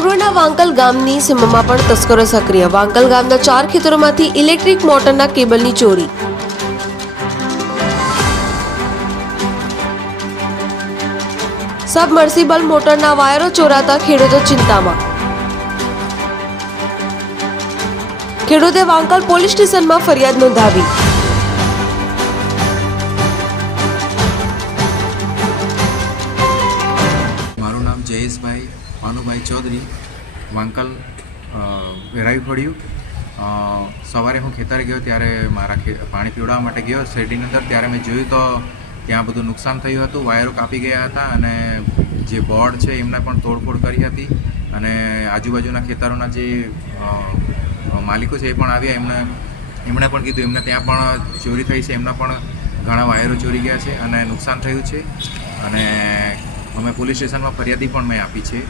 ખેડૂતના વાંકલ ગામની સીમામાં પણ તસ્કરો સક્રિય. વાંકલ ગામના ચાર ખેતરોમાંથી ઇલેક્ટ્રિક મોટરના કેબલની ચોરી. સબમર્સિબલ મોટરના વાયરો ચોરાતા ખેડૂતો ચિંતામાં. ખેડૂતે વાંકલ પોલીસ સ્ટેશનમાં ફરિયાદ નોંધાવી. મારું નામ જયેશભાઈ. ભાનુભાઈ ચૌધરી, વાંકલ વેરાવી પડ્યું સવારે હું ખેતરે ગયો ત્યારે મારા પાણી પીવડાવવા માટે ગયો શેરડીની અંદર. ત્યારે મેં જોયું તો ત્યાં બધું નુકસાન થયું હતું. વાયરો કાપી ગયા હતા અને જે બોર્ડ છે એમને પણ તોડફોડ કરી હતી. અને આજુબાજુના ખેતરોના જે માલિકો છે એ પણ આવ્યા. એમને, એમણે પણ કીધું, એમને ત્યાં પણ ચોરી થઈ છે. એમના પણ ઘણા વાયરો ચોરી ગયા છે અને નુકસાન થયું છે. અને અમે પોલીસ સ્ટેશનમાં ફરિયાદી પણ મેં આપી છે.